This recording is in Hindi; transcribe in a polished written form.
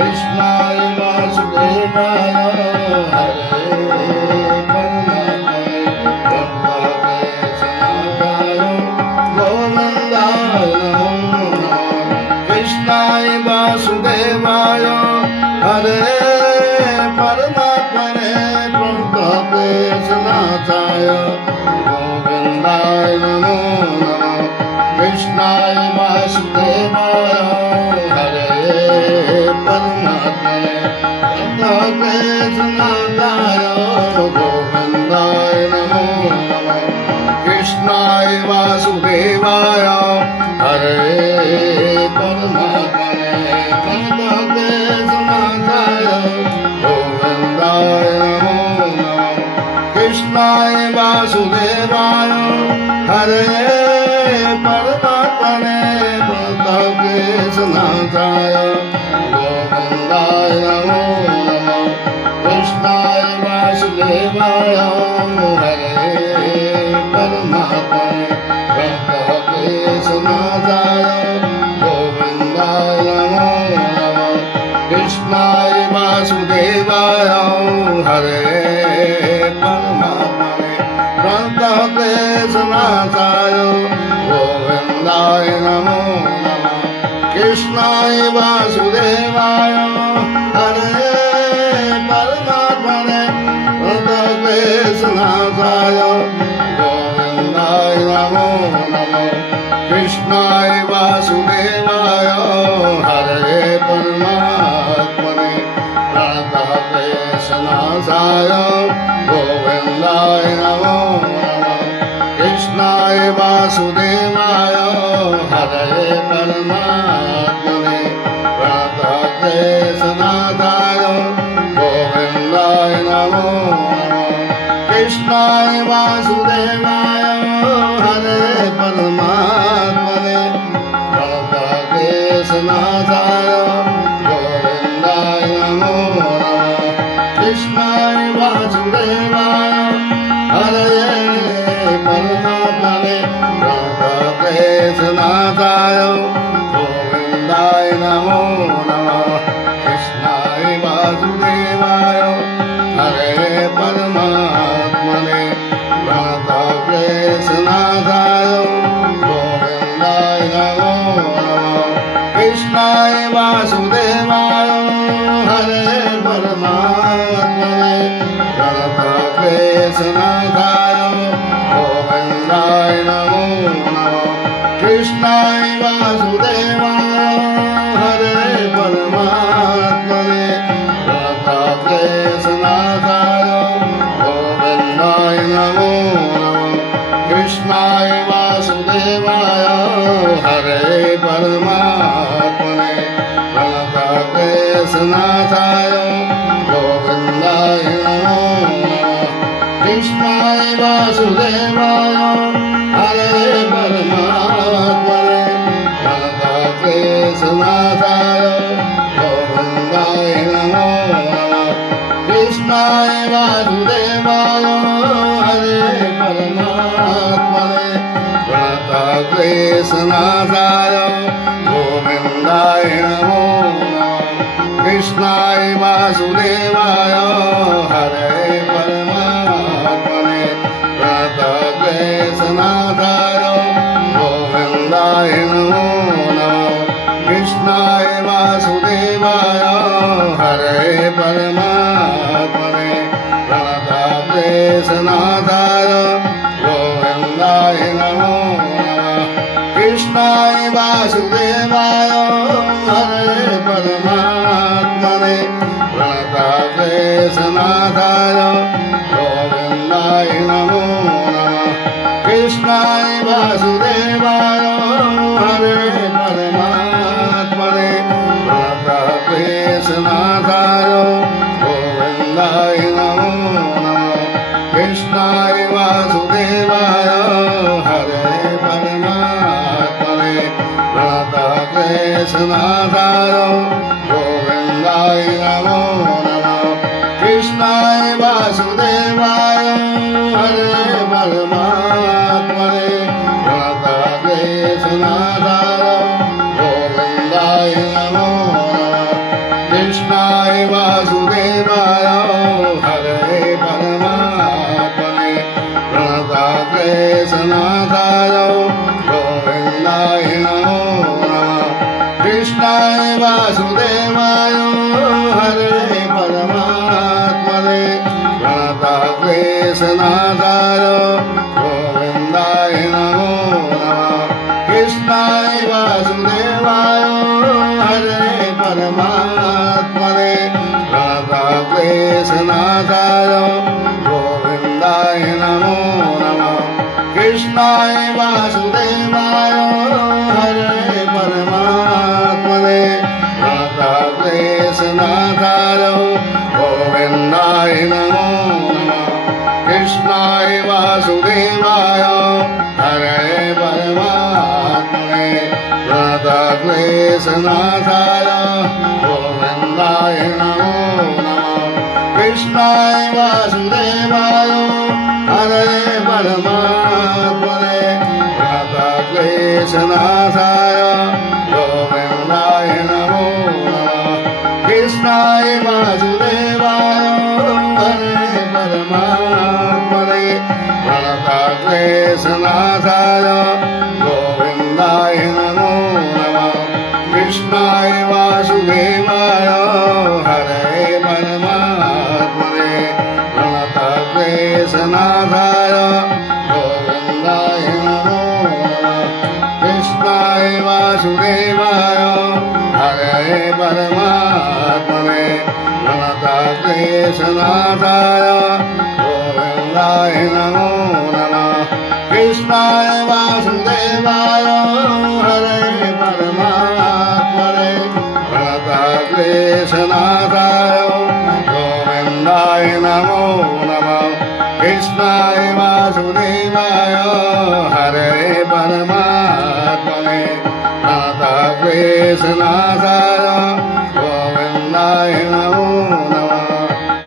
कृष्णाय वासुदेवाय हरे परमात्मने प्रणतक्लेशनाशाय गोविन्दाय नमो नमः। कृष्णाय वासुदेवाय हरे परमात्मने प्रणतक्लेशनाशाय गोविन्दाय नमो नमः। कृष्णाय वासुदेवाय हरे परमात्मने प्रणतक्लेशनाशाय गोविन्दाय नमो नमः। कृष्णाय वासुदेवाय हरे परमात्मने प्रणतक्लेशनाशाय गोविन्दाय नमो नमः। कृष्णाय वासुदेवाय हरे परमात्मने प्रणतक्लेशनाशाय गोविन्दाय नमो नमः। कृष्णाय वासुदेवाय हरे परमात्मने प्रणतक्लेशनाशाय गोविन्दाय नमो नमः। कृष्णाय वासुदेवाय हरे परमात्मने प्रणतक्लेशनाशाय गोविन्दाय नमो नमः। कृष्णाय वासुदेवाय हरे परमात्मने प्रणतक्लेशनाशाय गोविन्दाय नमो नमः। कृष्णाय वासुदेवाय हरे परमात्मने प्रणतक्लेशनाशाय गोविन्दाय नमो नमः। कृष्णाय वासुदेवाय हरे परमात्मने प्रणतक्लेशनाशाय गोविन्दाय नमो नमः। कृष्णाय वासुदेवाय हरे परमात्मने प्रणतक्लेशनाशाय गोविन्दाय नमो नमः। कृष्णाय वासुदेवाय हरे परमात्मने प्रणतक्लेशनाशाय गोविन्दाय नमो नमः। कृष्णाय वासुदेवाय हरे परमात्मने प्रणतक्लेशनाशाय गोविन्दाय नमो नमः। कृष्णाय वासुदेवाय हरे परमात्मने प्रणतक्लेशनाशाय गोविन्दाय नमो नमः। कृष्णाय वासुदेवाय हरे परमात्मने प्रणतक्लेशनाशाय गोविन्दाय नमो नमः। कृष्णाय वासुदेवाय हरे परमात्मने प्रणतक्लेशनाशाय गोविन्दाय नमो नमः। कृष्णाय वासुदेवाय हरे परमात्मने प्रणतक्लेशनाशाय गोविन्दाय नमो नमः। कृष्णाय वासुदेवाय हरे परमात्मने प्रणतक्लेशनाशाय गोविन्दाय नमो नमः। कृष्णाय वासुदेवाय हरे परमात्मने प्रणतक्लेशनाशाय गोविन्दाय नमो नमः। कृष्णाय वासुदेवाय हरे परमात्मने प्रणतक्लेशनाशाय गोविन्दाय नमो नमः। कृष्णाय वासुदेवाय हरे परमात्मने प्रणतक्लेशनाशाय गोविन्दाय नमो नमः। कृष्णाय वासुदेवाय हरे परमात्मने प्रणतक्लेशनाशाय गोविन्दाय नमो नमः। कृष्णाय वासुदेवाय हरे परमात्मने प्रणतक्लेशनाशाय गोविन्दाय नमो नमः। कृष्णाय वासुदेवाय हरे परमात्मने प्रणतक्लेशनाशाय गोविन्दाय नमो नमः। कृष्णाय वासुदेवाय हरे परमात्मने प्रणतक्लेशनाथाय गोविन्दाय नमो नमः कृष्णाय वासुदेवाय हरे परमात्मने प्रणतक्लेशनाथाय गोविन्दाय नमो नमः कृष्णाय वासुदेवाय हरे परमात्मने प्रणतक्लेशनाथाय गोविन्दाय नमो नमः कृष्णाय वासुदेवाय हरे परमात्मने प्रणतक्लेशनाथाय गोविन्दाय नमो नमः कृष्णाय वासुदेवाय हरे परमात्मने प्रणतक्लेशनाथाय गोविन्दाय नमो नमः कृष्णाय वासुदेवाय हरे परमात्मने प्रणतक्लेशनाथाय गोविन्दाय नमो नमः कृष्णाय वासुदेवाय हरे परमात्मने प्रणतक्लेशनाथाय गोविन्दाय नमो नमः कृष्णाय वासुदेवाय हरे परमात्मने प्रणतक्लेशनाथाय गोविन्दाय नमो नमः कृष्णाय वासुदेवाय हरे परमात्मने प्रणतक्लेशनाथाय गोविन्दाय नमो नमः कृष्णाय वासुदेवाय हरे परमात्मने प्रणतक्लेशनाथाय गोविन्दाय नमो नमः कृष्णाय वासुदेवाय हरे परमात्मने प्रणतक्लेशनाथाय